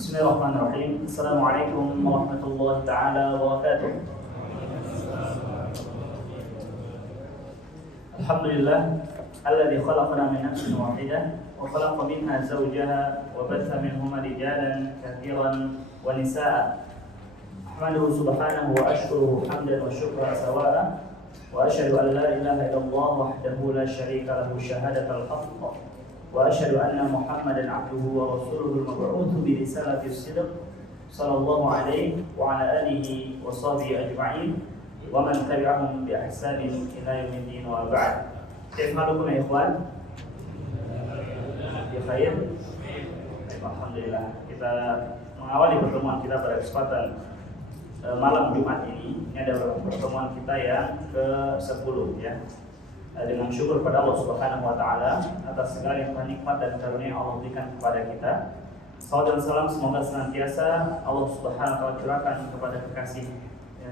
Bismillahirrahmanirrahim. Assalamualaikum warahmatullahi taala wabarakatuh. Alhamdulillah alladzi khalaqana min nafsin wahidah wa khalaqa minha zawjaha wa batha minhuma rijalan katsiran wa nisaa'a. Ahmaduhu subhanahu wa ashkuruhu hamdan wa syukran sawa'a wa asyhadu an la ilaha illallah wahdahu la syarika lahu syahadatal haqq wa asyhadu anna Muhammadan abduhu wa rasuluhu al-mab'utsu bi risalati as-sidq sallallahu alaihi wa ala alihi wa sahbihi ajma'in wa man tabi'ahum bi ihsanin ila yaumiddin wa ba'd. Kaifa halukum ya ikhwan? Ya khair. Alhamdulillah, kita mengawali pertemuan kita pada kesempatan malam Jumat ini. Ini adalah pertemuan kita yang ke-10 ya. Dengan syukur pada Allah Subhanahu wa taala atas segala nikmat dan karunia yang Allah berikan kepada kita. Salawat dan salam semoga senantiasa Allah Subhanahu wa taala curahkan kepada kekasih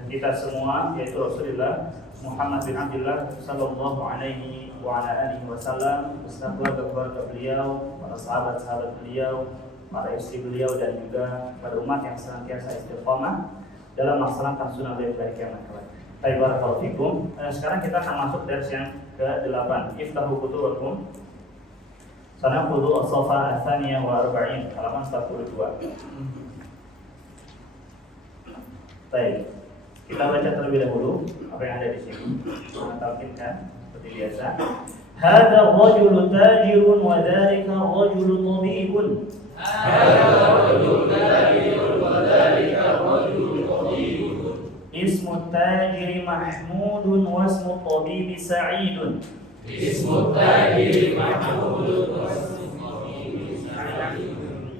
kita semua, yaitu Rasulullah Muhammad bin Abdullah sallallahu alaihi wa ala alihi wasallam, beserta keluarga beliau, para sahabat-sahabat beliau, para istri beliau, dan juga pada umat yang senantiasa istiqamah dalam melaksanakan sunnah beliau pada kiamat kelak. Barakallahu fikum. Sekarang kita akan masuk dari yang ke-8. Iftahu kutubakum. Sanaqulu as-safa ats-tsaniyah wa 40, halaman 42. Baik. Kita baca terlebih dahulu apa yang ada di sini. Talqinkan seperti biasa. Hadza ar-rajulu tajirun wa dzalika ar-rajulu tabibun. Hadza ar-rajulu tajirun wa dzalika ar-rajulu tabibun. Ismu tajiri Mahmudun wa ismu tabibi Sa'idun. Ismu tajiri Mahmudun wa ismu tabibi Sa'idun.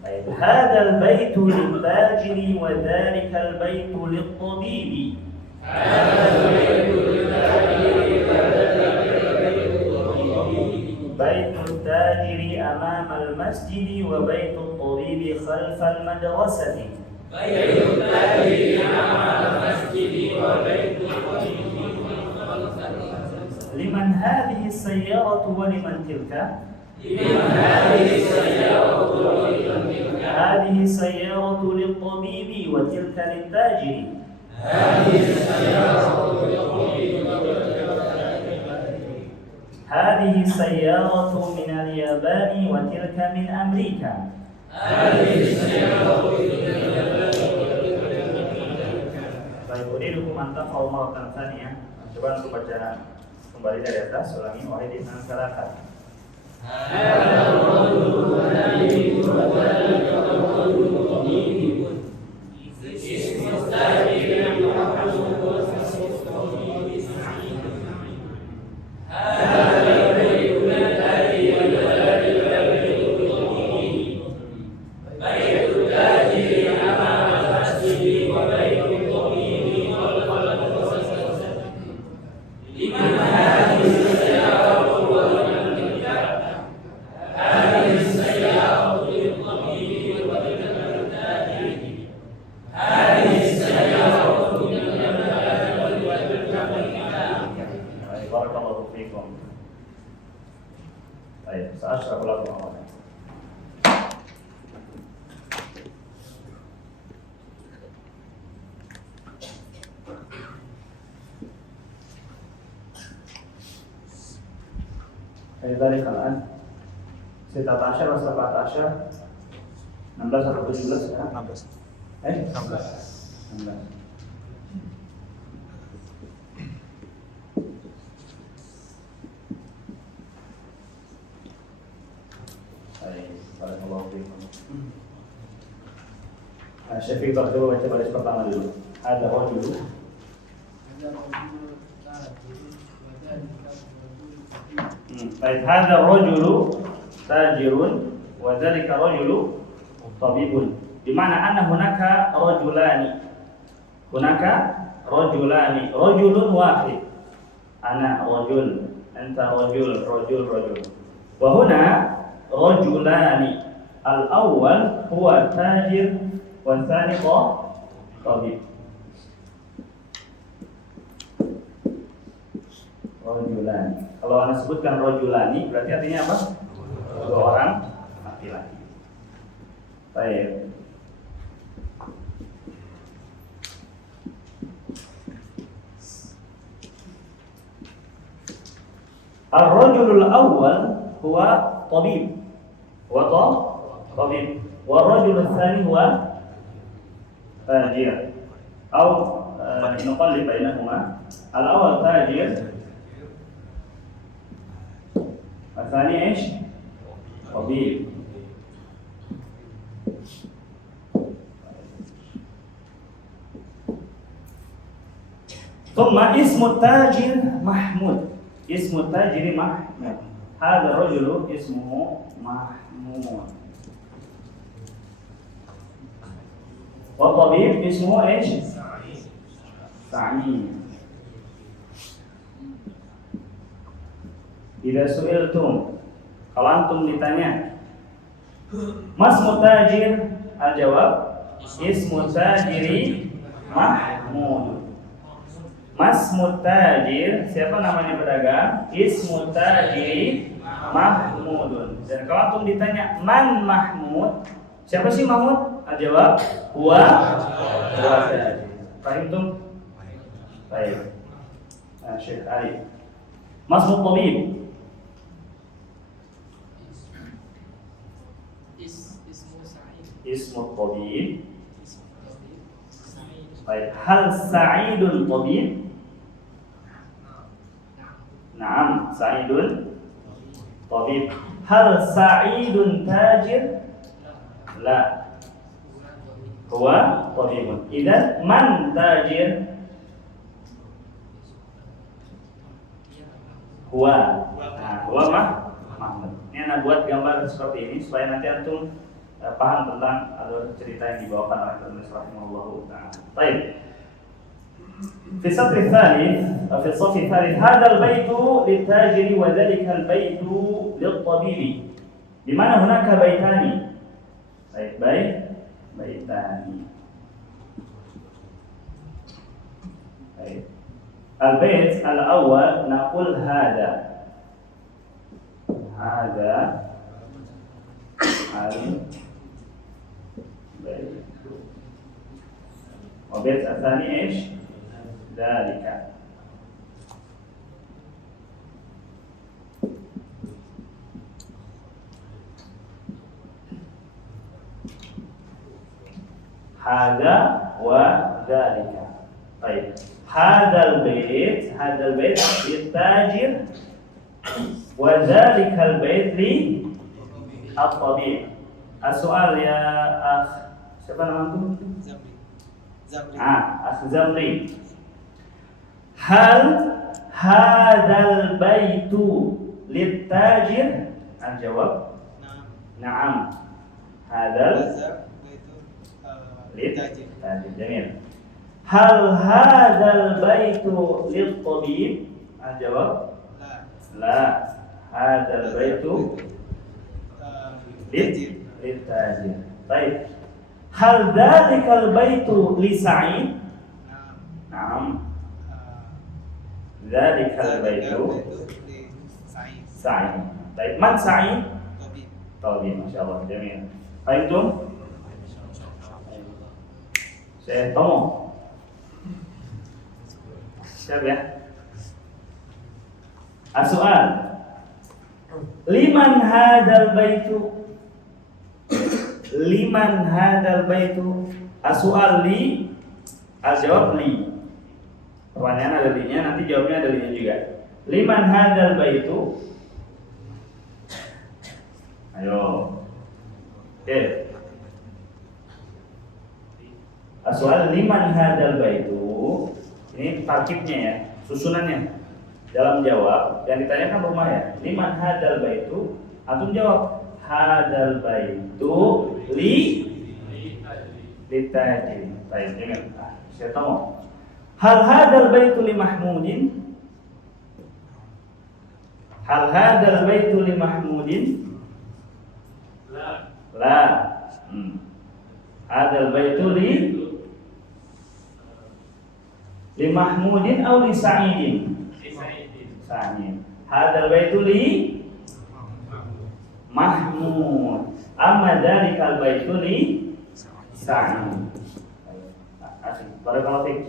Baik. Hadzal baitu lil-tajiri wa dzalikal baitu lit-tabibi. Hadzal baitu lil-tajiri wa dzalikal baitu lit-tabibi. Baitul tajiri amama al-masjidi wa baitul tabibi khalfal madrasati. Baitul tajiri amama al-masjidi wa baitul tabibi khalfal madrasati. Liman hadhihi as-sayyaratu wa liman tilka? Liman hadhihi as-sayyaratu wa liman tilka? Hadhihi as-sayyaratu lit-tabibi wa tilka lit-tajiri. Hadhihi as-sayyaratu lit-tabibi wa tilka lit-tajiri. Hadhihi as-sayyaratu min al-Yabani wa tilka min Amerika. Hadhihi as-sayyaratu min al-Yabani wa tilka min Amerika. Baik, uridukum an taqra'u marratan tsaniyah. Coba untuk baca kembali dari atas, ulangi wahid dengan kalakat. Hadza ar-rajulu tajirun wa dzalika ar-rajulu tabibun. Ismu tajiri Mahmudun wa ismu tabibi Sa'idun. Hadza baitul tajiri wa dzalika baitul tabibi. Baitul tajiri amama al-masjidi wa baitul tabibi khalfal madrasati. Liman hadhihi as-sayyaratu wa liman tilka? Hadhihi as-sayyaratu lit-tabibi wa tilka lit-tajiri. Hadhihi as-sayyaratu min al-Yabani wa tilka min Amerika. Barakallahu fikum. Baik, sa'ashra'u lakum awalan. Dari kalangan 17 atau 17, 16 atau 17 sekarang? 16. 16. Baik, barakallahu fikum. Syafiq coba baca baris pertama dulu. Ada rajul. Baik, hadza rajulu tajirun wa dzalika rajulu tabibun. Di mana anna hunaka rajulani. Hunaka rajulani. Rajulun wahid. Ana rajul, anta rajul, rajul. Wa huna rajulani. Al-awwal huwa tajir wa tsani tabib. Rajulani. Kalau Anda sebutkan rajulani berarti artinya apa? Dua orang laki-laki. Baik. Ar-rajulul awwal huwa tabib. Tabib. War-rajulul tsani huwa tajir. Atau nuqallib bainahuma. Al-awwal tajir. Al-tsani ايش؟ tabib. ثم اسم التاجر محمود. اسم التاجر محمود. هذا الرجل اسمه محمود. والطبيب اسمه ايش؟ سعيد. إذا سئلتم, kalau antum ditanya Masmu tajir, al-jawab ismu tajiri Mahmud. Masmu tajir, siapa namanya pedagang? Ismu tajiri Mahmudun. Dan kalau antum ditanya man Mahmud, siapa sih Mahmud? Al-jawab huwa tajir. Fahimtum? Baik. Syekh Ali. Masmu tabib. Ismu tabib. Baik. Hal Sa'idun tabib? Naam, Sa'idun tabib. Hal Sa'idun tajir? La. Huwa tabibun. Idzan man tajir? Huwa. Nah, huwa Mahmud. Ini anak buat gambar seperti ini supaya nanti antum paham tentang alur cerita yang dibawakan oleh penulis rahimahullahu ta'ala. Baik. Fi satr tsalits, fi as-saff tsalits, hadha al-baytu lit-tajiri wa dhalika al-baytu lit-tabibi. Di mana hunaka baitani? Baitani. Baik. Al-bait al-awwal naqul hadha. وبيت الثاني ايش؟ ذلك. هذا وذلك. طيب هذا البيت للتاجر وذلك البيت للطبيب. السؤال يا أخ siapa namamu? Zamri. Akh Zamri. Hal hadzal baitu lit-tajir? Al-jawab na'am. Hadzal lit-tajir. Jamil. Hal hadzal baitu lit-tabib? Al-jawab la. Hadzal baitu lit-tajir. Baik. Hal dzalikal baitu li Sa'id? Naam. Dzalikal baitu li Sa'id. Baik, man Sa'id? Tabib. Masyaallah, jamil. Fahimtum? Saya Tomo. Siap ya? As-su'al. Liman hadzal baitu? Liman hadzal baitu? As-su'al li, al-jawab li. Pertanyaan ada linya, nanti jawabnya ada linya juga. Liman hadzal baitu? Ayo. Oke. As-su'al liman hadzal baitu? Ini tarkibnya ya, susunannya. Dalam jawab yang ditanyakan rumah ya. Liman hadzal baitu? Antum jawab hadzal baitu litajir. Baik, ingat. Saya tahu. Hal hadzal baitu li Mahmudin? Hal hadzal baitu li Mahmudin? La. Hadzal baitu li Mahmudin atau li Sa'idin? Sa'id. Hadzal baitu li Mahmud. Amma Li'anna dzalikal baitu li sa'i. Asik. Barakallahu fiik.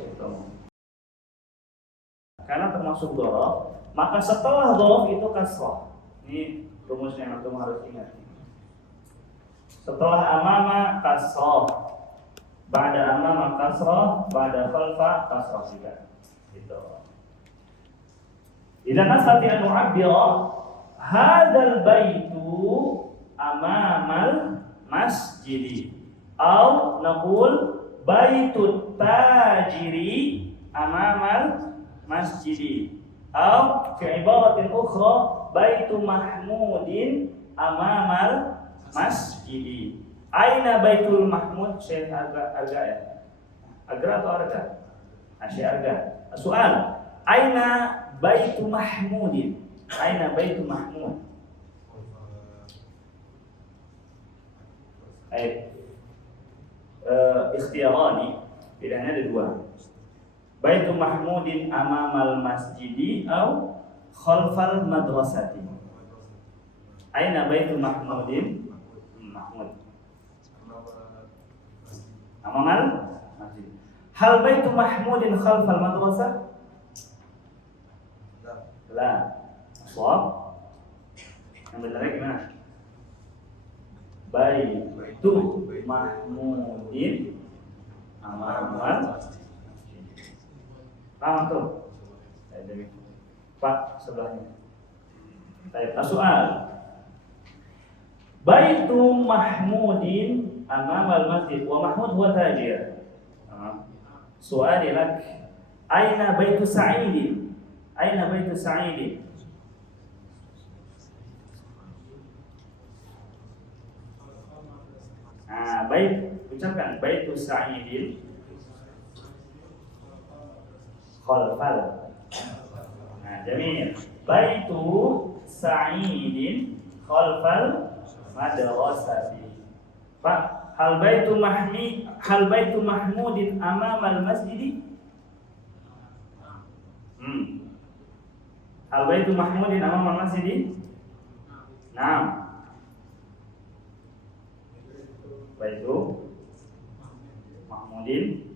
Karena termasuk dhorof, maka setelah dhorof itu kasrah. Ini rumusnya yang kamu harus ingat. Setelah amama kasrah, ba'da amama kasrah, ba'da khalfa kasrah juga. Gitu. Idzan nastati an nu'abbira hadzal baitu amamal masjidi atau naqul baitut tajiri amamal masjidi atau fi ibaratin ukhra baitu mahmudin amamal masjidi. Aina baitul mahmud? Syekh agak ya. Agra atau arga? Syekh arga. Soal, aina baitu mahmudin? Aina baitu mahmud? Ikhtiyarani, pilihannya ada dua. Baitu mahmudin amamal masjidi atau khalfal madrasati. Aina baitu mahmudin? Mahmud amamal masjid. Hal baitu mahmudin khalfal madrasah? La. Shawab. Yang benar gimana? Baitu mahmudin amamal. Paham tuh? Pak sebelahnya. Baik, soal. Baitu mahmudin amamal masjid wa mahmud huwa tajir. Soal lak. Aina baitu sa'idin? Aina baitu sa'idin? Bait, ucapkan baitu sa'idin khalfal. Jamil. Baitu sa'idin khalfal madrasati. Pak, hal baitu mahmudin amamal masjidi? Hal baitu mahmudin amamal masjidi? Naam. Baitu mahmudin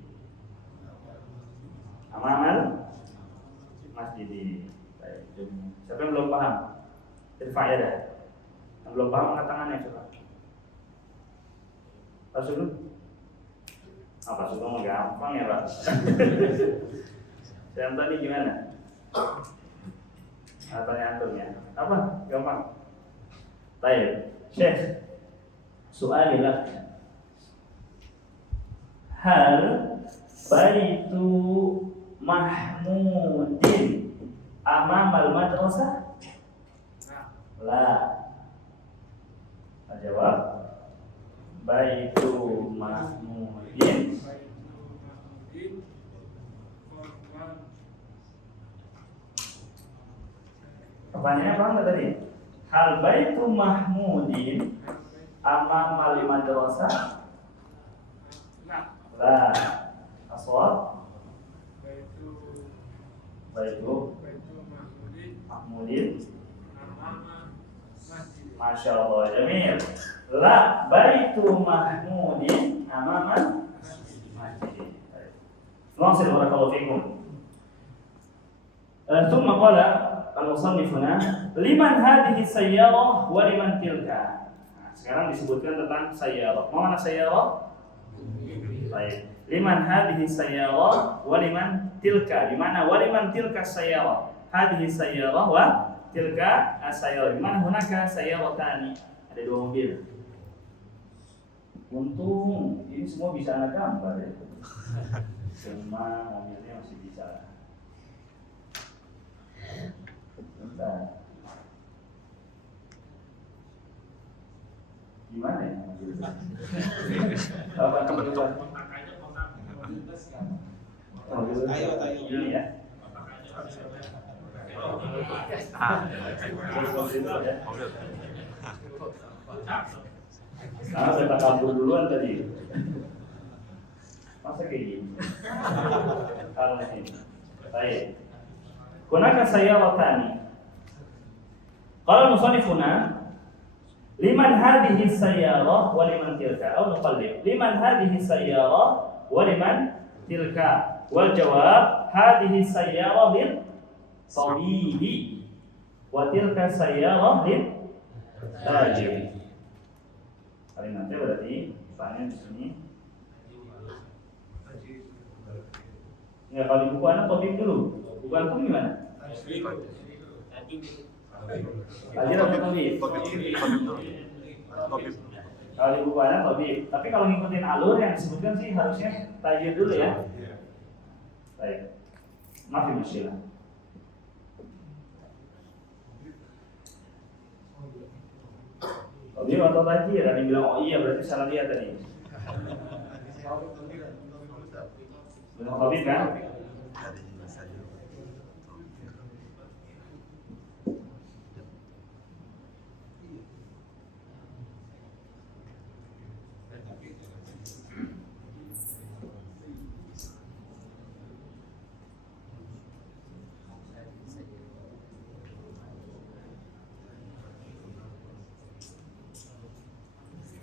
amamal masjidi. Siapa yang belum paham? Irfa ya dah. Yang belum paham angkat tangannya coba. Pak Sugeng? Pak Sugeng gampang ya Pak. Yang tadi gimana? Tanya antumnya. Apa? Gampang. Baik, Syekh. Soalilak. Hal baitu mahmudin amamal madrasah? La. Jawab baitu mahmudin pertanyaannya paham nggak tadi? Hal baitu mahmudin amamal madrasah? La. Aswab baitu mahmudin Masya Allah, jamil. La baitu mahmudin amaman masjid. Nasir barakallahu fikum. Thumma qala al-musannifuna liman hadhihi sayyarah wa liman tilka. Sekarang disebutkan tentang sayyarah. Mana sayyarah? Baik. Liman hadhihi sayyarah wa liman tilka. Di mana wa liman tilka sayyarah? Hadhihi sayyarah wa tilka as-sayyarah. Di mana hunaka sayyaratani? Ada dua mobil. Untung ini semua bisa anak gambar ya. Semua mobilnya masih bisa. Bentar. Gimana ya mobil? Apa kebetulan? Ini ya. Saya kabur duluan tadi. Masa kayak gini? Kalau ini, baik. Kunaka sayyaratani. Qala musannifuna Liman hadhihi sayyarah wa liman tilka atau nuqallib. Liman hadhihi sayyarah wa liman tilka. Wal jawab hadhihi sayyarah lil tabibi wa tilka sayyarah lil tajir. Kalimatnya berarti misalnya di sini. Enggak, kalau di buku anak tabib dulu. Buku antum gimana? Tajir atau tabib? Kalau di buku anak tabib. Tapi kalau ngikutin alur yang disebutkan sih harusnya tajir dulu ya. Baik. Maaf ya Masyilah. Tabib atau tajir? Ada yang bilang oh iya berarti salah dia tadi. Benar tabib kan?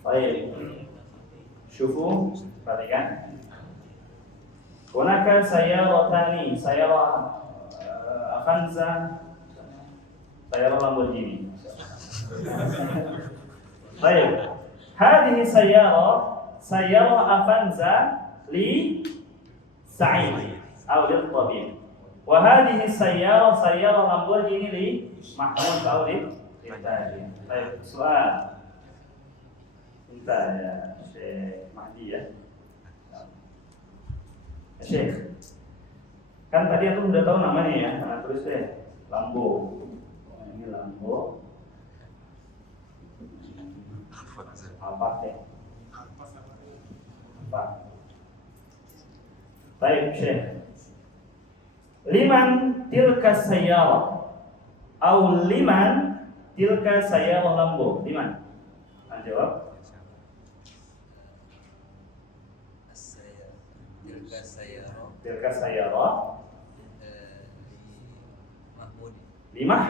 Baik. Syufu, perhatikan. Hunaka sayyarotani, sayyarah Avanza, sayyarah Lamborghini. Baik. Hadhihi sayyarah Avanza li Sa'id atau lil tabib. Wa hadhihi sayyarah Lamborghini li Mahmud atau li tajir. Baik, soal. Minta ya Syekh Mahdi ya. Syekh, kan tadi aku udah tahu namanya ya, nah, terus deh Lambo. Oh, ini Lambo. Apa deh? Apa? Baik Syekh. Liman tilka sayyarah atau liman tilka sayyarah Lambo? Liman? Nah, jawab. Tilka sayyarah Limah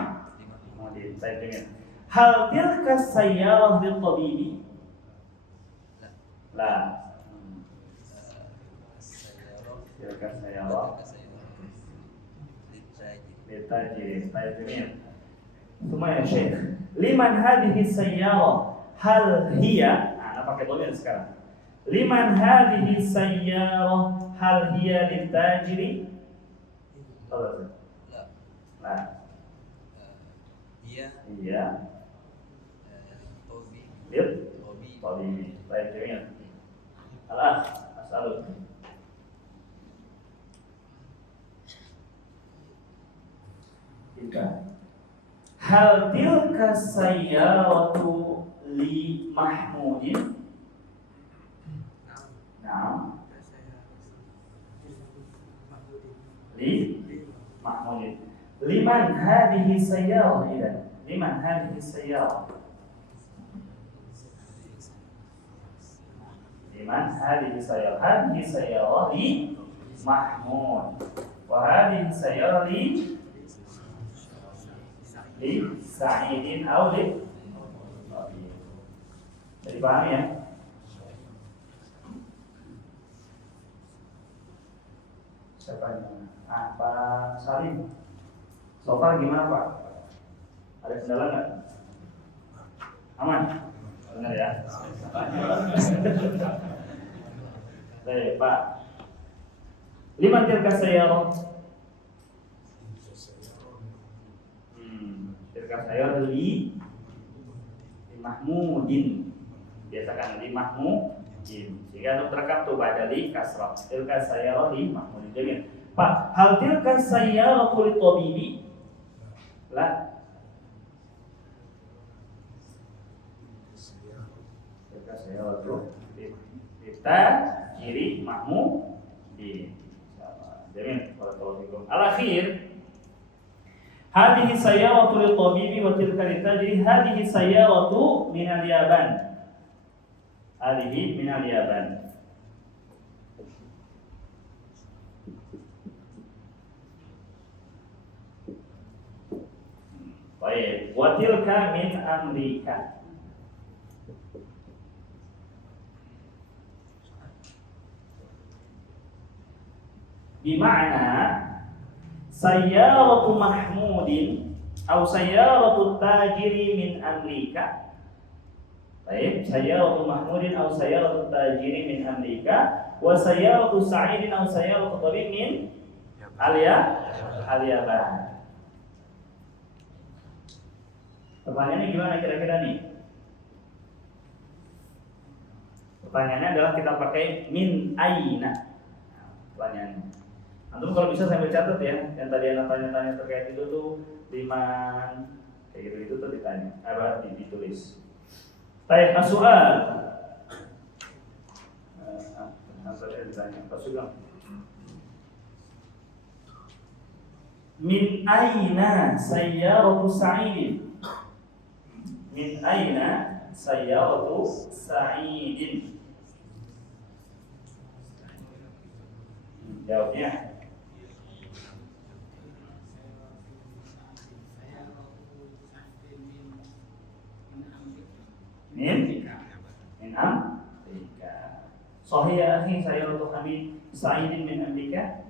Saya dengar. Hal tilka sayyarah lil tabibi? La. Tilka sayyarah lil tajir. Saya dengar. Semua ya Syekh. Liman hadhihi sayyarah? Hal hiya? Nah, pakai dhamir sekarang. Liman hadhihi sayyarah? Hal hiya lil tajiri? La. La. Iya. Lil tabibi. Baik, jami'an. Al-akh, as'aluk. Hal tilka sayyaratu li Mahmudin? Naam. Li Mahmudin. Liman hadhihi sayyarah idan? Liman hadhihi sayyarah? Liman hadhihi sayyarah? Hadhihi sayyarah li Mahmud. Wa hadhihi sayyarah li Sa'idin atau li. Jadi paham ya? Siapa ini? Pak Salim. So far gimana Pak? Ada kendala nggak? Aman? Benar ya? Baik Pak. Liman tilka sayyarah? Tilka sayyarah li Mahmudin. Biasakan li Mahmudin. Sehingga untuk terekam tuh pada li kasrah. Tilka sayyarah li Mahmudin. Jadi Pak, hal tilka sayyarah li tabibi? La. Tilka sayyarah kita kiri Mahmudin. Jadi al-akhir hadhihi sayyaratu li tabibi wa tilka li tajri. Hadhihi sayyaratu min al-Yaban. Hadhihi min al-Yaban. Baik, wa tilka min Amerika. Bima'na sayyaratu Mahmudin atau sayyaratu tajiri min Amerika. Baik, sayyaratu Mahmudin atau sayyaratu tajiri min Amerika, wa sayyaratu Sa'idin atau sayyaratu tabib min Al-Yaban. Pertanyaannya gimana kira-kira nih? Pertanyaannya adalah kita pakai min aina. Pertanyaannya. Antum kalau bisa sambil catat ya. Yang tadi anak tanya-tanya terkait itu tuh liman kayak gitu tuh ditanya. Apa ditulis. Baik, as-su'al. Saya ditanya, Pak Sugeng. Min aina sayyaratu Sa'idin? Min aina sayyaratu Sa'idin? Jawabnya min Amerika. Sahih ya akhi, sayyaratu Sa'idin min Amerika.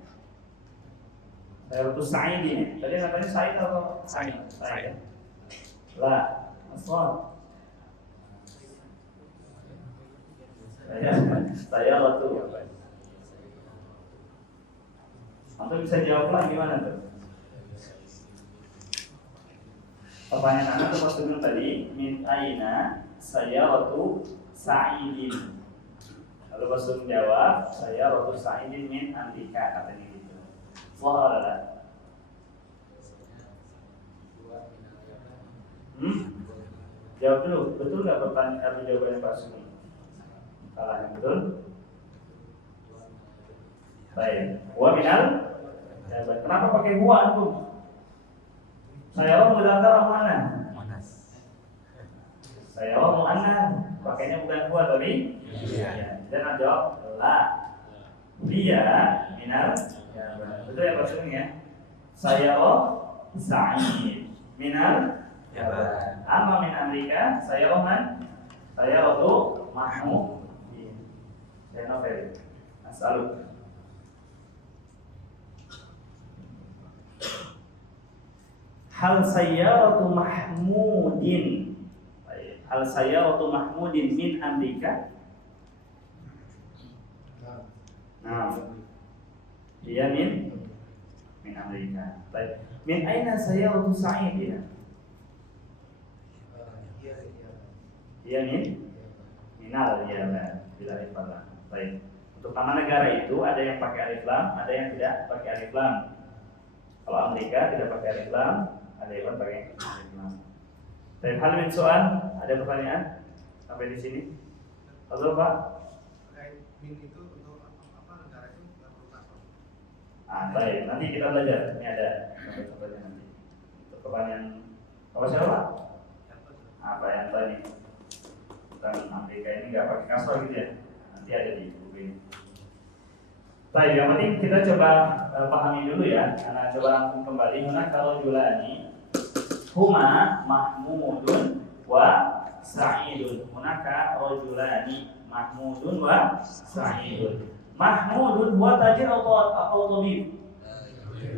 Sayyaratu Sa'idin. Tadi katanya Sa'id atau Sa'id? Sa'id. La, asal. Sayyaratu. Antum bisa jawab lah gimana tuh? Pertanyaan Anda tuh pas tadi min aina sayyaratu Sa'idin. Lalu pas menjawab sayyaratu Sa'idin min Amerika katanya gitu. Soalnya jawab dulu, betul nggak pertanyaan jawabannya Pak Sumi? Salah yang betul? Baik, wa minal. Kenapa pakai huwa antum? Saya orang mudzakkar mana? Saya orang muannas, pakainya bukan huwa tapi iya. Dan jawab la. Dia minal. Ya, betul ya Pak Sumi ya? Saya Sa'id minal. Amma min Amerika, saya Roman, saya Rotu Mahmud. Saya Novel. As'aluk. Hal sayyaratu Mahmudin. Hal sayyaratu Mahmudin min Amerika. Nah, dia min Amerika. Baik. Min aina sayyaratu Sa'id ya? Dia minal ya, bila alif lam. Baik. Untuk nama negara itu ada yang pakai alif lam, ada yang tidak pakai alif lam. Kalau Amerika tidak pakai alif lam, ada yang pakai alif lam. Baik, hal min soal, ada pertanyaan sampai di sini? Halo Pak. Min itu untuk apa negara itu nggak perlu password. Baik, nanti kita belajar. Ini ada contoh-contohnya nanti. Untuk pertanyaan apa siapa? Apa yang tadi? Dan Amerika ini nggak pakai kasar gitu ya, nanti ada di buku ini. Baik, yang penting kita coba pahami dulu ya, karena coba rangkum kembali. Kalau julani huma Mahmudun wa Sa'idun. Hunaka rajulani Mahmudun wa Sa'idun. Mahmudun huwa tajir atau tabib?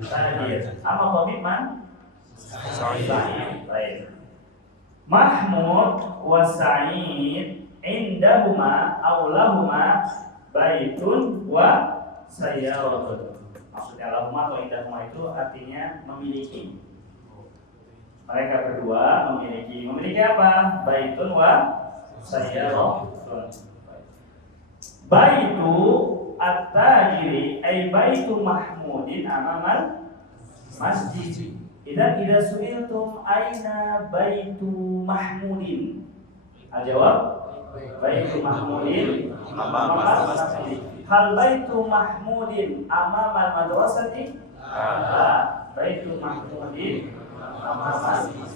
Tajir. Ama tabib man? Sa'id. Baik. Mahmud wa Sa'id indahuma aulahuma baitun wa sayyaratun. Maksudnya lahuma atau indahuma itu artinya memiliki. Mereka berdua memiliki apa? Baitun wa sayyaratun. Baitu at-tajiri ay baitu Mahmudin amamal masjid. Idza su'iltum aina baitu Mahmudin? Al-jawab baitu Mahmudin amamal masjid. Hal baitu Mahmudin amamal madrasati? Baitu Mahmudin amamal masjid.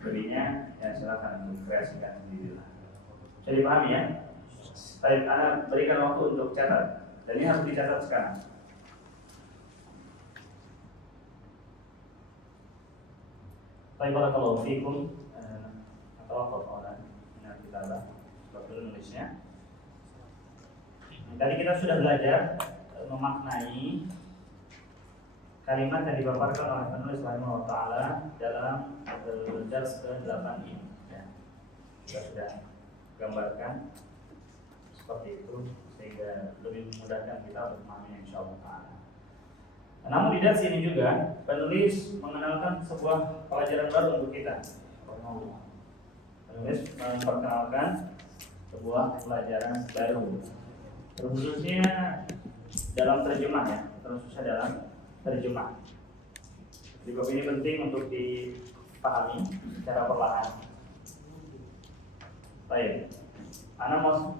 Lebihnya ya silakan kreasikan sendiri lah. Jadi pahami ya? Baik, Anda berikan waktu untuk catat. Dan ini harus dicatat sekarang. Baik, barakallahu fikum. Atau orang kita lah. Dokter nulisnya. Tadi kita sudah belajar memaknai kalimat yang dipaparkan oleh penulis rahimahullah taala dalam dars ke-8 ini. Ya. Kita sudah gambarkan seperti itu sehingga lebih memudahkan kita untuk memahami insyaallah taala. Namun di dars ini juga penulis mengenalkan sebuah pelajaran baru untuk kita. Penulis memperkenalkan sebuah pelajaran baru, khususnya dalam terjemah ya, khususnya dalam terjemah. Jadi bab ini penting untuk dipahami secara perlahan. Baik, Ana mau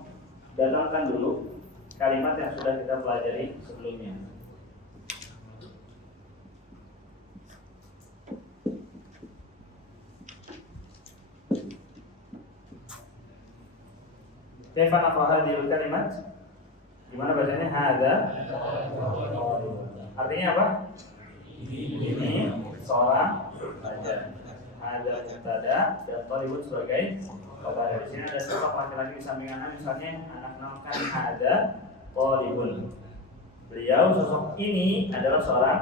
datangkan dulu kalimat yang sudah kita pelajari sebelumnya. Kaifa naqra hadhil kalimat? Gimana bacanya? Hada. Artinya apa? Ini seorang pelajar. Hada mubtada dan talibun sebagai khabar. Di sini ada sosok laki-laki di samping anak, misalnya anak namakan hada talibun. Beliau sosok ini adalah seorang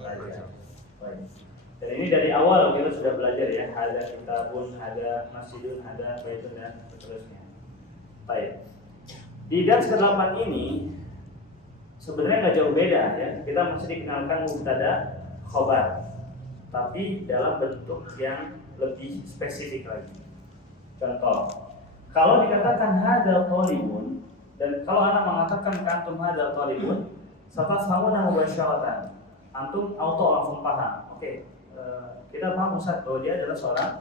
pelajar. Baik. Dan ini dari awal kita sudah belajar ya, hada kitabun, hada masjidun, hada baitun dan seterusnya. Baik. Di dars ke-8 ini sebenarnya nggak jauh beda ya. Kita masih dikenalkan mubtada khobar, tapi dalam bentuk yang lebih spesifik lagi. Contoh, kalau dikatakan hada thalibun dan kalau anak mengatakan kantum hada thalibun, satasawuna mubasyaratan. Antum auto langsung paham. Oke, kita paham Ustaz bahwa dia adalah seorang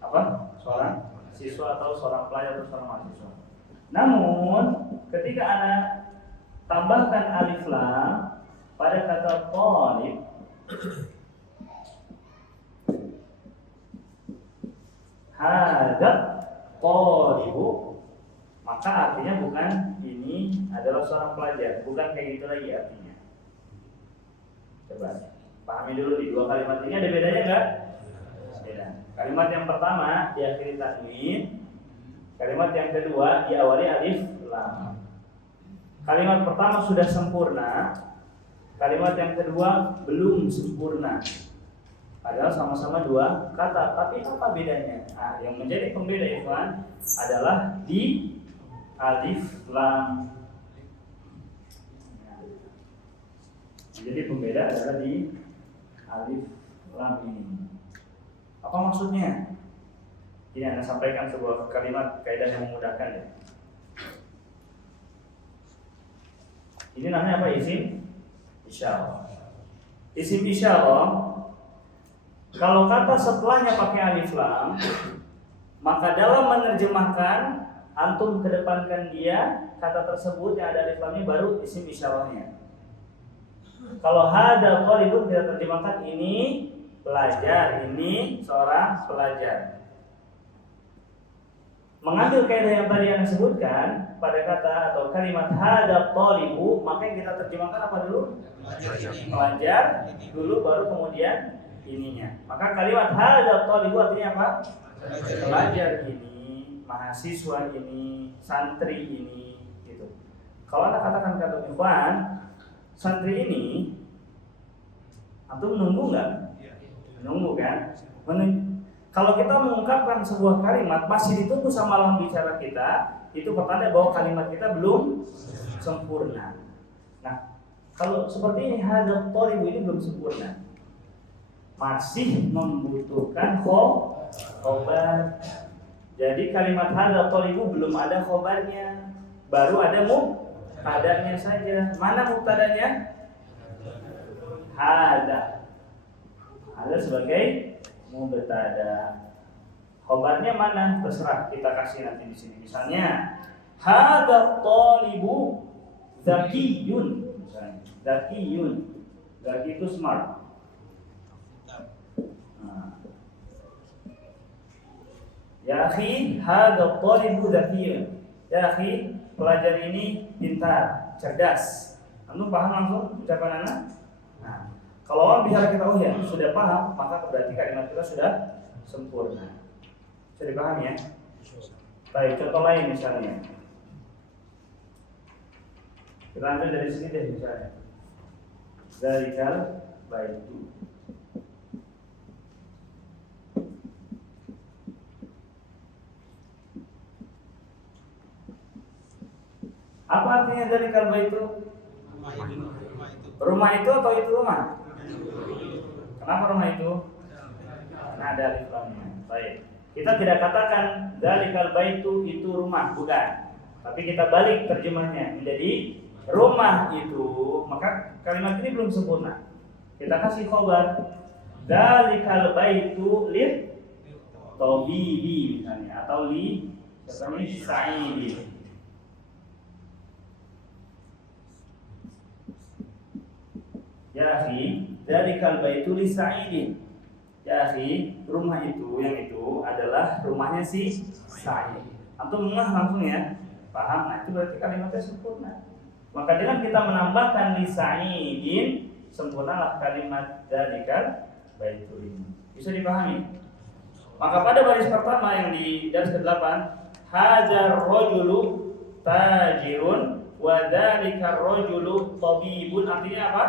apa? Seorang siswa atau seorang pelajar atau seorang mahasiswa. Namun ketika anak tambahkan alif lam pada kata talib, hada talibu, maka artinya bukan ini adalah seorang pelajar, bukan kayak gitu lagi artinya. Coba pahami dulu di dua kalimat ini ada bedanya enggak? Beda. Kalimat yang pertama diakhiri tanwin, kalimat yang kedua diawali alif lam. Kalimat pertama sudah sempurna, kalimat yang kedua belum sempurna. Padahal sama-sama dua kata, tapi apa bedanya? Nah, yang menjadi pembeda Ikhwan adalah di alif lam. Jadi pembeda adalah di alif lam ini. Apa maksudnya? Ini Anda sampaikan sebuah kalimat kaidah yang memudahkan ya. Ini namanya apa? Isim isyarah. Isim isyarah, kalau kata setelahnya pakai alif lam, maka dalam menerjemahkan antum kedepankan dia kata tersebut yang ada alif lamnya baru isim isyarahnya. Kalau hada talibun kita terjemahkan ini pelajar, ini seorang pelajar. Mengambil kaidah yang tadi yang disebutkan pada kata atau kalimat hada talibu, maka yang kita terjemahkan apa dulu? Pelajar dulu baru kemudian ininya. Maka kalimat hada talibu artinya apa? Pelajar ini, mahasiswa ini, santri ini gitu. Kalau Anda katakan kata Ikhwan, santri ini antum nunggu enggak? Nunggu kan? Kalau kita mengungkapkan sebuah kalimat masih ditunggu sama lawan bicara kita, itu pertanda bahwa kalimat kita belum sempurna. Nah, kalau seperti ini hada thalibu ini belum sempurna. Masih membutuhkan khobar. Jadi kalimat hada thalibu belum ada khobarnya, baru ada mubtadanya saja. Mana mubtadanya? Hada. Hada sebagai mubtada. Khobarnya mana? Terserah, kita kasih nanti di sini. Misalnya, hadza thalibu zakiyun. Misalnya, zakiyun. Zaki itu smart. Nah. Ya akhi, hadza thalibu zakiyun. Ya akhi, pelajar ini pintar, cerdas. Anda paham langsung ucapan anak? Nah, kalau orang bicara kita oh ya sudah paham, maka berarti kalimat kita sudah sempurna. Sudah dipahami ya? Baik, contoh lain misalnya. Kita ambil dari sini deh misalnya. Zalikal baitu. Apa artinya zalikal baitu? Rumah itu atau itu rumah? Kenapa rumah itu? Karena ada alif lamnya. Baik. Kita tidak katakan zalikal baitu itu rumah, bukan. Tapi kita balik terjemahnya menjadi rumah itu, maka kalimat ini belum sempurna. Kita kasih khobar zalikal baitu lil tabibi misalnya, atau li sa'idi. Ya akhi, zalikal baitu li sa'idi. Ya akhi, rumah itu yang itu adalah rumahnya si Sa'id. Antum langsung ya. Paham? Nah, itu berarti kalimatnya sempurna. Maka dengan kita menambahkan li sa'idin, sempurnalah kalimat zalikal baitu ini. Bisa dipahami? Maka pada baris pertama yang di baris ke-8, hadzal rajulu tajirun wa dzalikar rajulu tabibun, artinya apa?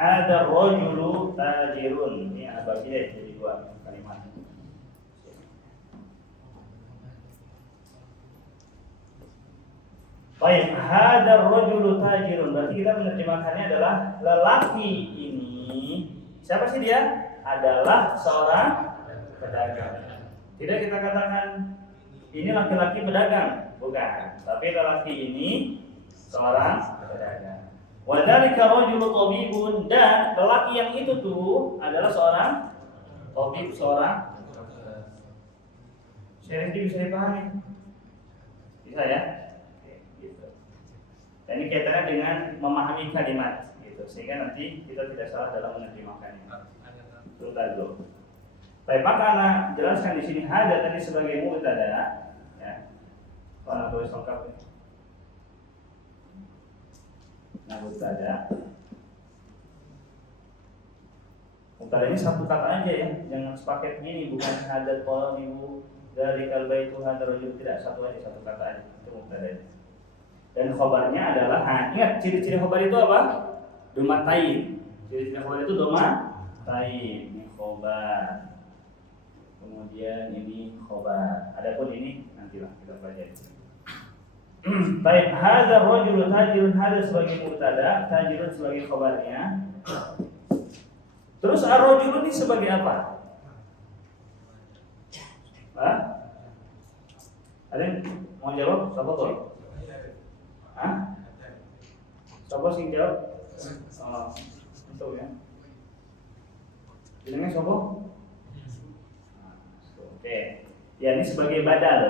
Hadzal rajulu tajirun. Ini ada bagian jadi dua kalimat. Baik, hadzal rajulu tajirun. Berarti kita menerjemahkannya adalah lelaki ini. Siapa sih dia? Adalah seorang pedagang. Tidak kita katakan ini laki-laki pedagang, bukan. Tapi lelaki ini seorang pedagang. Wa dzalika rajulu tabibun, dan lelaki yang itu tuh adalah seorang tabib, seorang syarih. Bisa dipahami? Bisa ya? Gitu. Dan ini kaitannya dengan memahami kalimat gitu, sehingga nanti kita tidak salah dalam menerjemahkannya. Sebentar dulu. Baik, maka anak jelaskan di sini hada tadi sebagai mubtada ya. Kalau tulis lengkap. Nah, mubtada ini satu kata aja ya, jangan sepaket gini, bukan hadzal qalibu dzalikal baitu hadzal rajul, tidak, satu aja, satu kata aja, itu mubtada. Dan khobarnya adalah, ingat ciri-ciri khobar itu apa? Doma tain. Ciri-ciri khobar itu doma tain. Ini khobar. Kemudian ini khobar. Adapun ini nantilah kita pelajari. Baik, hadzal rajulu tajirun, hadzal sebagai mubtada, tajirun sebagai khobarnya. Terus ar-rajulu ini sebagai apa? Hah? Ada yang mau jawab? Siapa tuh? Hah? Siapa sih jawab? Oh, itu ya. Bilangnya siapa? Oke. Ya, ini sebagai badal.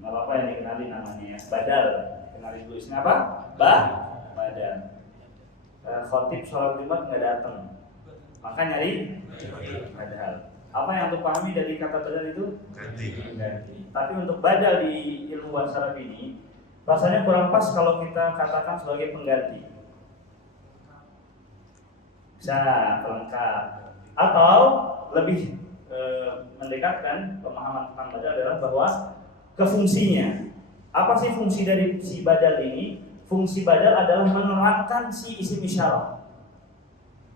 Nggak apa-apa yang dikenali namanya ya. Badal. Kenali dulu isinya apa? Badal. Khotib sholat Jumat nggak datang, maka nyari badal. Apa yang untuk pahami dari kata badal itu? Ganti. Tapi untuk badal di ilmu bahasa Arab ini rasanya kurang pas kalau kita katakan sebagai pengganti. Bisa pelengkap atau lebih mendekatkan pemahaman tentang badal adalah bahwa ke fungsinya. Apa sih fungsi dari si badal ini? Fungsi badal adalah menerangkan si isim isyarah.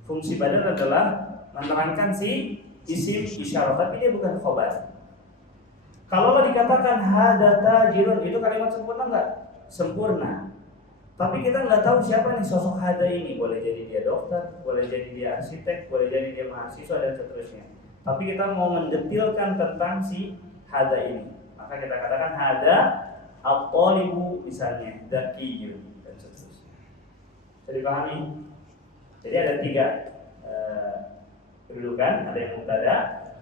Fungsi badal adalah menerangkan si isim isyarah, tapi dia bukan khobar. Kalau dikatakan hada tajirun, itu kalimat sempurna enggak? Sempurna. Tapi kita nggak tahu siapa nih sosok hada ini. Boleh jadi dia dokter, boleh jadi dia arsitek, boleh jadi dia mahasiswa dan seterusnya. Tapi kita mau mendetilkan tentang si hada ini, maka kita katakan hada at-talibu misalnya, dzakiyun dan seterusnya. Bisa dipahami? Jadi ada tiga kedudukan, ada yang mubtada,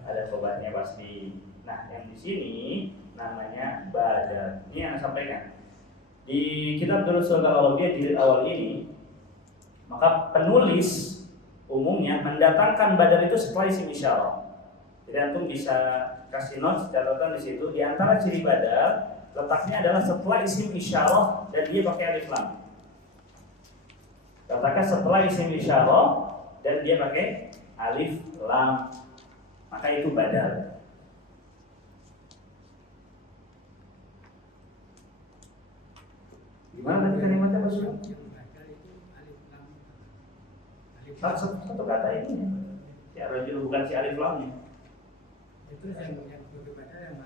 ada khobarnya pasti. Nah, yang di sini namanya badal. Ini yang saya sampaikan. Di kitab Durusul Al-Arabiyah jilid awal ini Maka penulis umumnya mendatangkan badal itu setelah isim isyarah. Jadi antum bisa kasih notes catatan di situ. Di antara ciri badal letaknya adalah setelah isim isyarah dan dia pakai alif lam. Katakan setelah isim isyarah dan dia pakai alif lam, maka itu badal. Gimana tadi kalimatnya Pak Sulu? Satu kata ini ya, rajul bukan si alif lamnya. Itu yang berbeda yang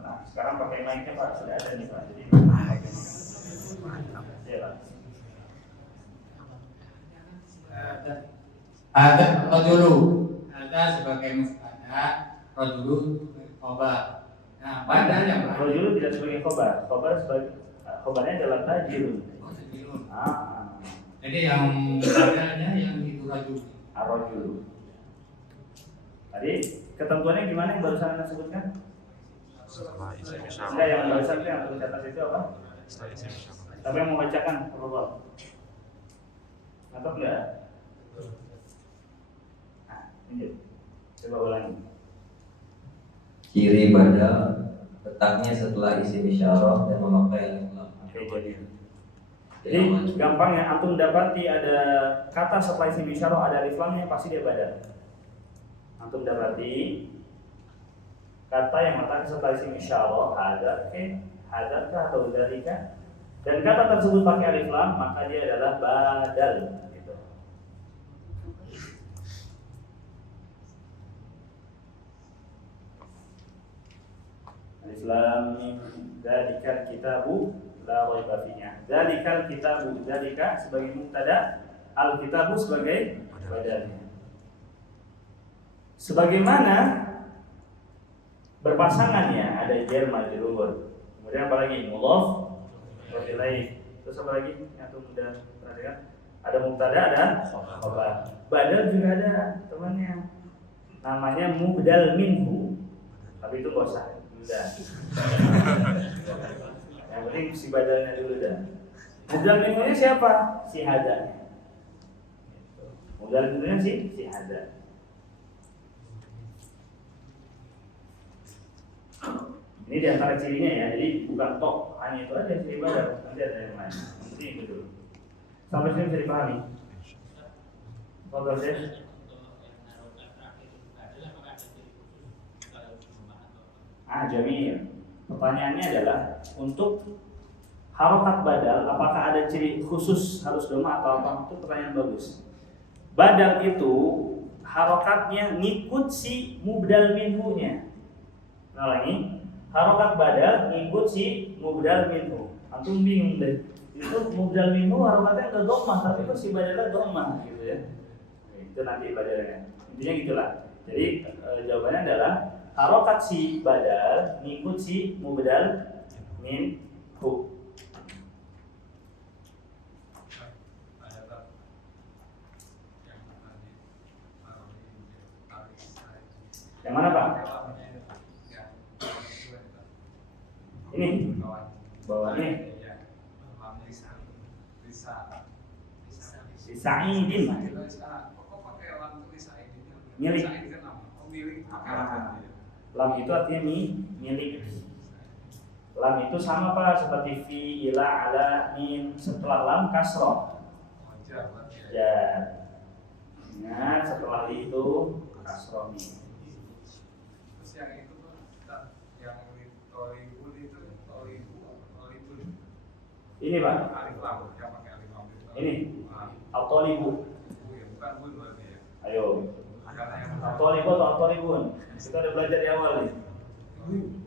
Nah, sekarang pakai mic-nya Pak, sudah ada nih Pak. Jadi ya, Pak. ada rajulu, ada sebagai mubtada, rajulu khobar. Nah, badal yang Rajul tidak sebagai khobar, khobar sebagai khobarnya adalah tajirun. tajirun. Ah, Jadi yang badalnya yang itu rajul. arrojul. Tadi ketentuannya gimana yang barusan Anda sebutkan? Setelah isim Enggak, isyarah. yang barusan itu yang tercatat itu apa? Setelah isim isyarah. Siapa yang mau bacakan? Apa? Nangkep enggak? Nah, ini coba ulangi. Ciri badal letaknya setelah isim isyarah dan memakai alif lam. Oke, jadi gampang ya, antum dapati ada kata setelah isim isyarah ada alif lamnya, pasti dia badal. Antum dapati kata yang letaknya setelah isim isyarah ada, hadakah atau dzalika, dan kata tersebut pakai alif lam, maka dia adalah badal. Gitu. Alif lam mim, dzalikal kitabu la raiba fihi. Dzalikal kitabu, dzalika sebagai mubtada, al kitabu sebagai badalnya. Sebagaimana berpasangannya ada jar majrur. Kemudian apa lagi? Mudhaf wa ilaih. Terus apa lagi? Yang tuh mudah perhatikan. Ada mubtada, ada khabar. Badal juga ada temannya. Namanya mubdal minhu. Tapi itu enggak usah. Udah. Yang penting si badalnya dulu dah. Mubdal minhunya siapa? Si hada. Mubdal minhunya si hada. Ini diantara cirinya ya, jadi bukan tok, hanya itu aja ciri badal, nanti ada yang lain. Nanti itu dulu. Sampai sini bisa dipahami. Foto Chef. Jamil. Pertanyaannya adalah untuk harokat badal, apakah ada ciri khusus harus doma atau apa? Itu pertanyaan bagus. Badal itu harokatnya ngikut si mubdal minhu-nya. Ulangi, harokat badal ngikut si mubdal minhu. Antum bingung deh. Itu mubdal minhu harokatnya udah dhammah, tapi itu si badalnya dhammah gitu ya. Itu nanti pelajarannya. Intinya gitulah. Jadi jawabannya adalah harokat si badal ngikut si mubdal minhu. Yang mana Pak? Ini bawahnya si Sa'idin milik. Lam itu artinya milik. Lam itu sama Pak seperti fi, ila, ala, min. Setelah lam kasroh. Ya. Ingat setelah itu kasroh min. Terus yang itu yang tolibun itu tolibun. Ini Pak. Alif lam, yang pakai alif lam. Ini at-talibu. Bukan bun berarti ya. Ayo. Karena yang At-talibu atau at-talibun. Kita udah belajar di awal nih.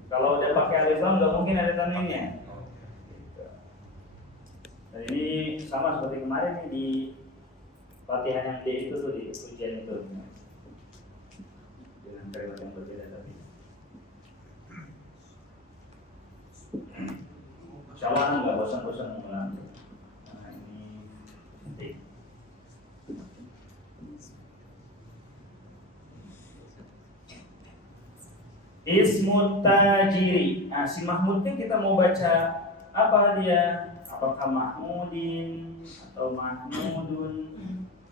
Kalau udah pakai alif lam nggak mungkin ada tanwinnya. Dan ini sama seperti kemarin nih di latihan yang D itu tuh di ujian itu. Dengan kalimat yang berbeda tapi. Insyaallah nggak bosan-bosan mengulang. Nah ini D. Ismut tajiri. Nah, si Mahmud ini kita mau baca apa dia? apakah Mahmudin atau Mahmudun,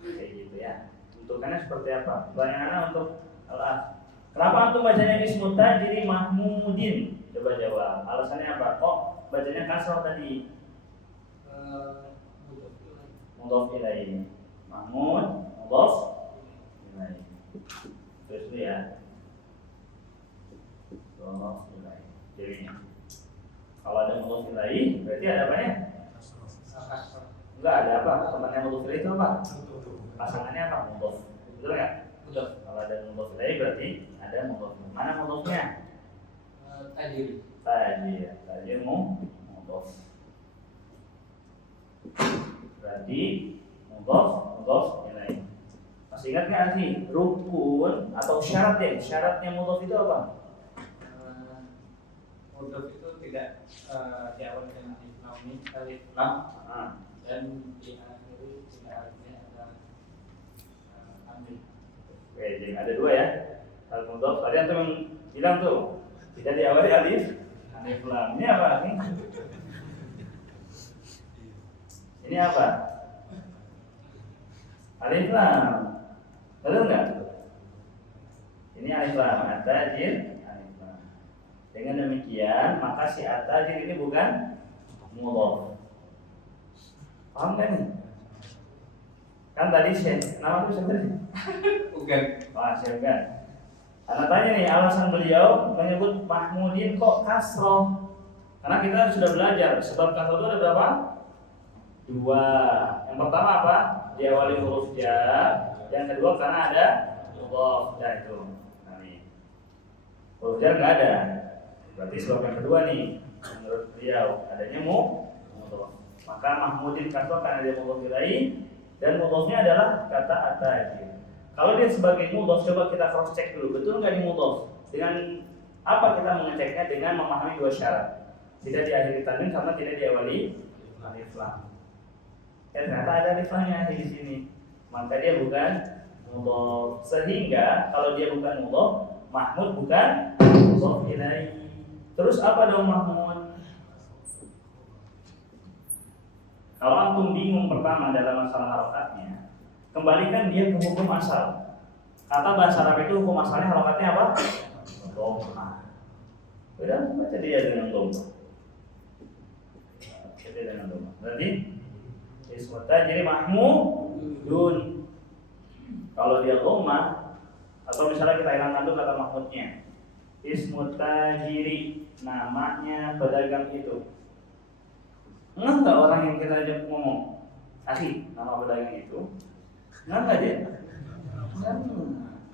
kayak gitu ya. Bentukannya seperti apa? Bayangannya untuk al-as. Kenapa antum bacanya ismu tajri Mahmudin? Coba jawab. Alasannya apa? Kok bacanya kasroh tadi? Mudhof ilaih. Mahmud mudhof ilaih. Terus dulu ya. Mudhof ilaih. Jadinya kalau ada mudhof ilaih berarti ada apa ya? Enggak ada apa? Temannya mudhof ilaih itu apa? Pasangannya apa? Mudhof. Betul enggak? Betul. Kalau ada mudhof ilaih berarti ada mudhof. Mana mudhofnya? Tajir. Tajir mudhof. Berarti mudhof ilaih. Masih ingat nggak sih rukun atau syarat deh? Syaratnya mudhof itu apa? Mudhof itu tidak diawali dengan alif lam dan diakhiri tidak artinya ada ambil. Oke, jadi ada dua ya. Al mudhof tadi antum yang bilang tuh tidak diawali alif lam. Ini apa nih? Ini apa? Alif lam. Betul nggak? Ini alif lam, at-tajir, alif lam. Dengan demikian, maka si at-tajir ini bukan mudhof. Paham kan nih? Kan tadi Syekh, nama itu sebenarnya? Bukan. Wah, Syekh kan. Anak tanya nih, alasan beliau menyebut Mahmudin kok kasroh? Karena kita sudah belajar, sebab kasroh itu ada berapa? Dua. Yang pertama apa? Diawali huruf jar. Yang kedua karena ada mudhof dan itu. Nah, nih. Huruf jar nggak ada. Berarti sebab yang kedua nih, menurut beliau adanya mudhof. Maka Mahmudin kasroh karena dia mudhof ilaih dan mudhofnya adalah kata at-tajir. Kalau dia sebagai mudhof, coba kita cross check dulu, betul nggak di mudhof? Dengan apa kita mengeceknya? Dengan memahami dua syarat. Tidak diakhiri tanwin sama tidak diawali alif lam. Ya, ternyata ada alif lamnya di sini. Maka dia bukan mudhof. Sehingga kalau dia bukan mudhof, Mahmud bukan mudhof ilaih. Terus apa dong Mahmud? Kalau antum bingung pertama dalam masalah harokatnya, kembalikan dia ke hukum asal. Kata bahasa Arab itu hukum asalnya harokatnya apa? Dhamma. Udah baca dia dengan dhamma. Baca dia dengan dhamma. Berarti ismu tajri Mahmudun. Kalau dia dhamma atau misalnya kita hilangkan dulu kata Mahmudnya. Ismu tajri, namanya pedagang itu. Enggak orang yang kita ajak ngomong, asli nama pedagang itu, enggak dia,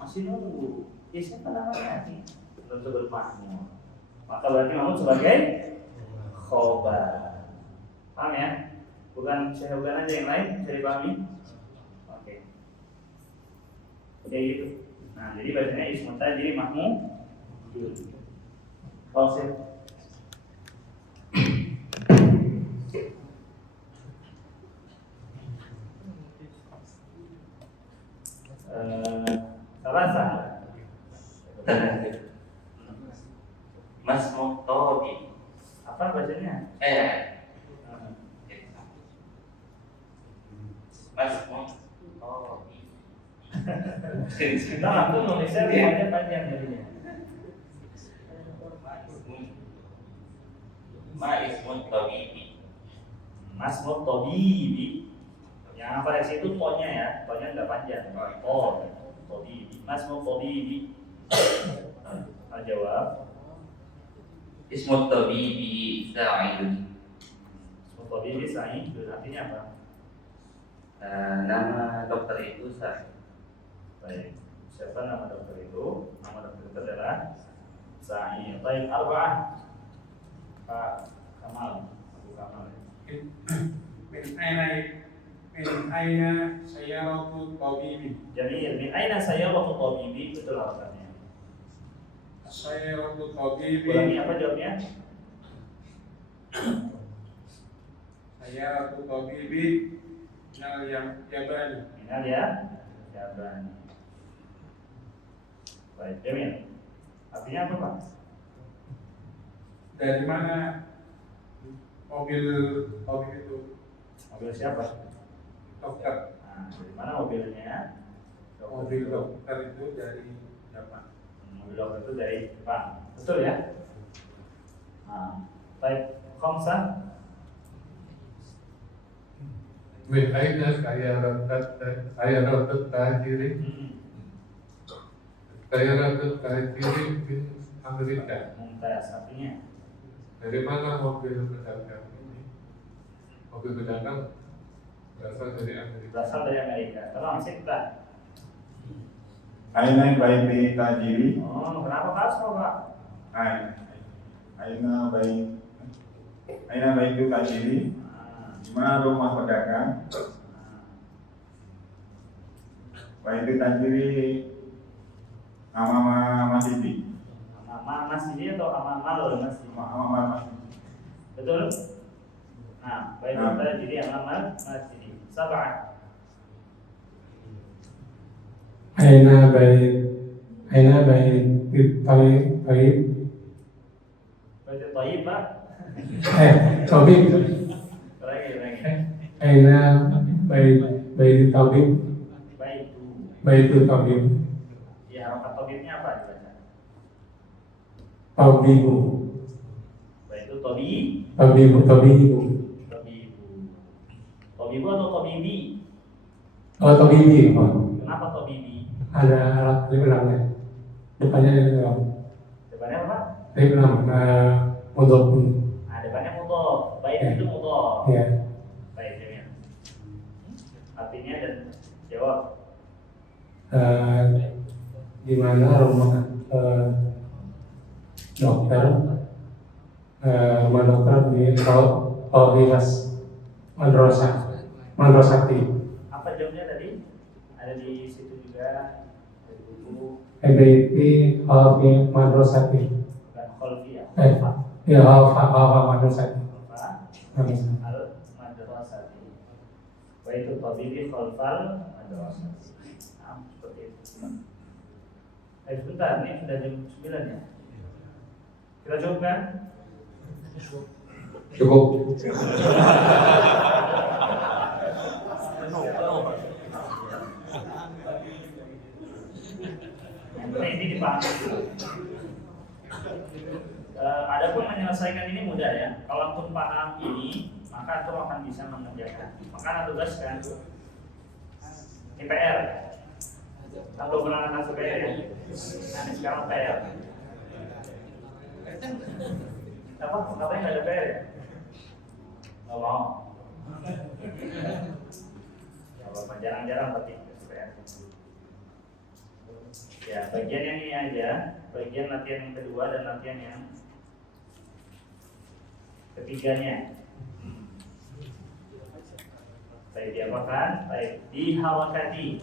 masih nunggu. Siapa namanya asli? Belum sebut Mahmud. Maka berarti Mahmud sebagai khobar. Paham ya? Bukan saya bukan aja yang lain bisa dipahami. Oke. Kayak gitu. Nah jadi bacanya ismu tajri Mahmud. Falsif. Salasa Mas Mutobi. apa bacanya? Mas Mutobi. Kita langsung nulisnya panjang jadinya. Ma'ismun Tabibi. Mas Tabibi. Yang apa dari situ tonya ya, tonya nggak panjang. Oh, Tabibi. Mas Tabibi. Jawab. Ismu Tabibi Sa'idun. Mas Tabibi Sa'id artinya apa? Nama dokter itu Sa'id. Baik. Siapa nama dokter itu? Nama dokter itu adalah Sa'id. Baik, arba'ah. Pak Kamal, Abu Kamal. Min aina sayyaratu tabibi. Jamil, min aina sayyaratu tabibi? Betul alasannya. Sayyaratu tabibi. Ulangi apa jawabnya? Sayyaratu tabibi minal yabani. Minal ya, Yabani. Baik, Jamil. Artinya apa Pak? Dari mana mobil itu Mobil siapa? dokter. Nah, dari mana mobilnya? Mobil dokter itu dari Jepang. Mobil dokter itu dari Jepang. Betul ya? Nah, baik, Khamsah. Min aina sayaratul tajiri sayaratul tajiri min Amerika. Mumtaz, artinya Dari mana mobil pedagang ini? Mobil pedagang berasal dari Amerika. berasal dari Amerika. Tolong Sita. Aina baiti tajiri. Oh, kenapa kasro Pak? Aina baitu tajiri. Di mana rumah pedagang? Baitu tajiri Amama Masjid. Amama Masjid atau Amamal Masjid? Amama Masjid. Betul? Nah, baik Nah. kita jadi Amamal Masjid. Sabah. Aina bait Tayyib Baik Tayyib Pak. Tayyib Lagi. Aina bait Tayyib Baitu. Baitu Tayyib Ya, harokat tabibnya apa dibaca? Tabibu Baitu Tabi. Tabibu Tabibu. Tabibu atau Tabibi? Oh Tabibi Pak. Kenapa Tabibi? Ada alat belakangnya depannya ada belakang Depannya apa? dari belakang untuk Nah, depannya mutoh. Baik Ya. itu mutoh. ya Baik, Jamil. Artinya dan jawab. di mana rumah dokter rumah dokter di Polres Madrasati Apa jawabnya tadi? Ada di situ juga. Dari buku MBT Polri Madrasati bukan Kholfi ya. ya Alfa Madrasati Kholfa al madrasati. Wa itu tabibi kholfal madrasati. Nah, seperti itu. Sebentar, ini sudah jam 9 ya. Kita coba kan? cukup Yang penting ini dipahami dulu. Adapun menyelesaikan ini mudah ya. Kalau antum paham ini, maka antum akan bisa mengerjakan. Maka antum tugaskan ini PR. Kan belum pernah masuk PR ya. Nah, ini sekarang PR. Apa? Katanya nggak ada PR ya? Nggak mau. Ya, Bapak jarang-jarang tapi PR. Ya, bagian yang ini aja, bagian latihan yang kedua dan latihan yang ketiganya. Baik diapakan? Baik dihawakati.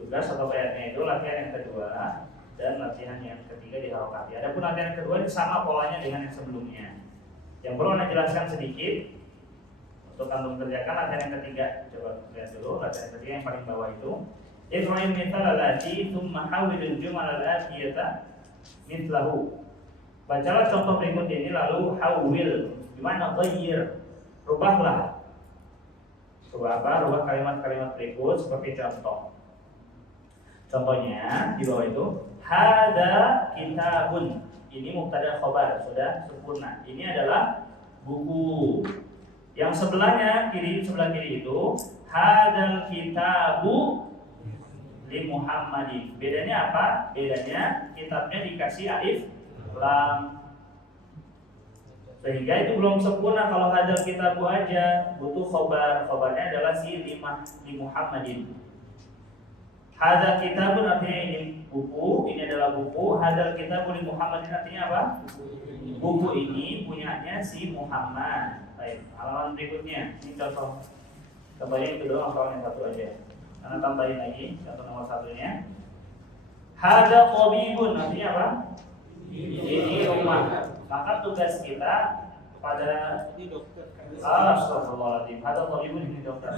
Tugas atau PR-nya itu latihan yang kedua dan latihan yang ketiga dihawakati. Adapun latihan yang kedua itu sama polanya dengan yang sebelumnya. Yang perlu Anda jelaskan sedikit untuk antum kerjakan latihan yang ketiga. Coba lihat dulu latihan yang ketiga yang paling bawah itu. Iqra'il mithal allati thumma hawwilil jumal al-atiyata mithlahu. Bacalah contoh berikut ini lalu hawwil. Gimana ghayyir? Rubahlah. Rubah apa? Rubah kalimat-kalimat berikut seperti contoh. Contohnya di bawah itu hada kitabun. Ini mubtada khobar sudah sempurna. Ini adalah buku. Yang sebelahnya sebelah kiri itu hadal kitabu li Muhammadin. Bedanya apa? Bedanya kitabnya dikasih alif lam. Sehingga itu belum sempurna kalau hadal kitabu aja, butuh khobar. Khobarnya adalah si li Muhammadin. Hadal kitabun artinya ini buku, ini adalah buku. Hadal kitabu li Muhammadin artinya apa? Buku ini punyanya si Muhammad. Baik, halaman berikutnya ini contoh. Tambahin itu doang, halaman yang satu aja. Karena tambahin lagi contoh nomor satunya. Hada tabibun artinya apa? Ini rumah. Maka tugas kita pada astagfirullahaladzim. Hada tabibun ini dokter.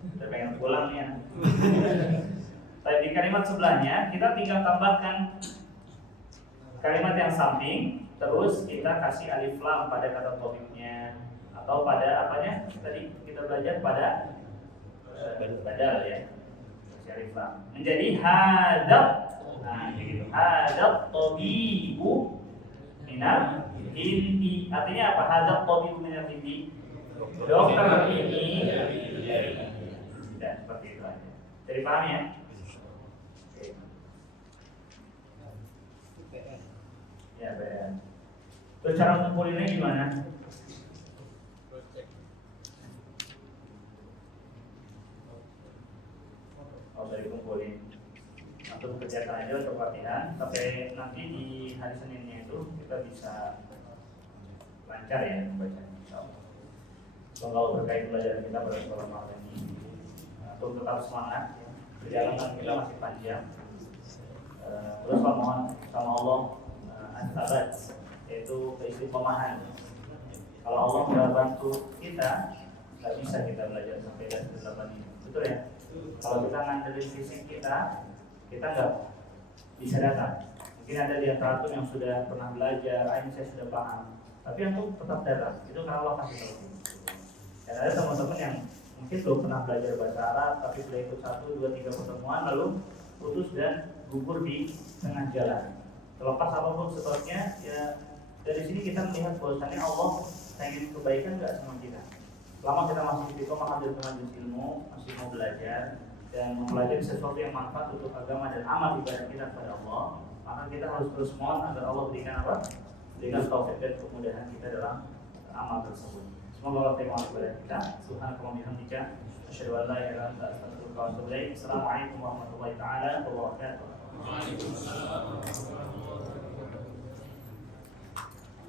Udah pengen pulang ya. Tapi di kalimat sebelahnya kita tinggal tambahkan kalimat yang samping, terus kita kasih alif lam pada kata topiknya atau pada apanya? Tadi kita belajar pada badal ya. Kasih alif lam. Menjadi hadab. Nah, begitu. Hadab tabibu minal hindi. Artinya apa? Hadab tabibu minal hindi. Dokter ini dari. Tidak seperti itu aja. Jadi paham ya? Ya, baik. Terus cara ngumpulinnya gimana? Oh, dari kumpulin. Untuk kerjakan aja untuk latihan. Sampai nanti di hari Seninnya itu kita bisa lancar ya membacanya. Kalau berkait belajar kita pada sekolah malam ini, untuk tetap semangat. Perjalanan kita masih panjang. Terus mohon sama Allah an-sabat, yaitu keistiqomahan. Kalau Allah sudah bantu kita, nggak bisa kita belajar sampai dari 8 ini, betul ya? Kalau kita ngandelin fisik kita nggak bisa datang. Mungkin ada di antara yang sudah pernah belajar, ini saya sudah paham, tapi untuk tetap datang itu karena Allah kasih tahu. Dan ada teman-teman yang mungkin belum pernah belajar bahasa Arab, tapi sudah ikut 1, 2, 3 pertemuan lalu putus dan gugur di tengah jalan. Terlepas apapun sebabnya, ya dari sini kita melihat bahwasannya Allah ingin kebaikan nggak sama kita. Selama kita masih istiqomah hadir ke majelis ilmu, masih mau belajar dan mempelajari sesuatu yang manfaat untuk agama dan amal ibadah kita kepada Allah, maka kita harus terus mohon agar Allah berikan apa? Berikan taufik dan kemudahan kita dalam amal tersebut. Semoga Allah terima kepada kita. Subhanallah bihamdika, asyhadu an la ilaha illa anta, astaghfiruka wa atubu ilaik. Assalamualaikum warahmatullahi taala wabarakatuh.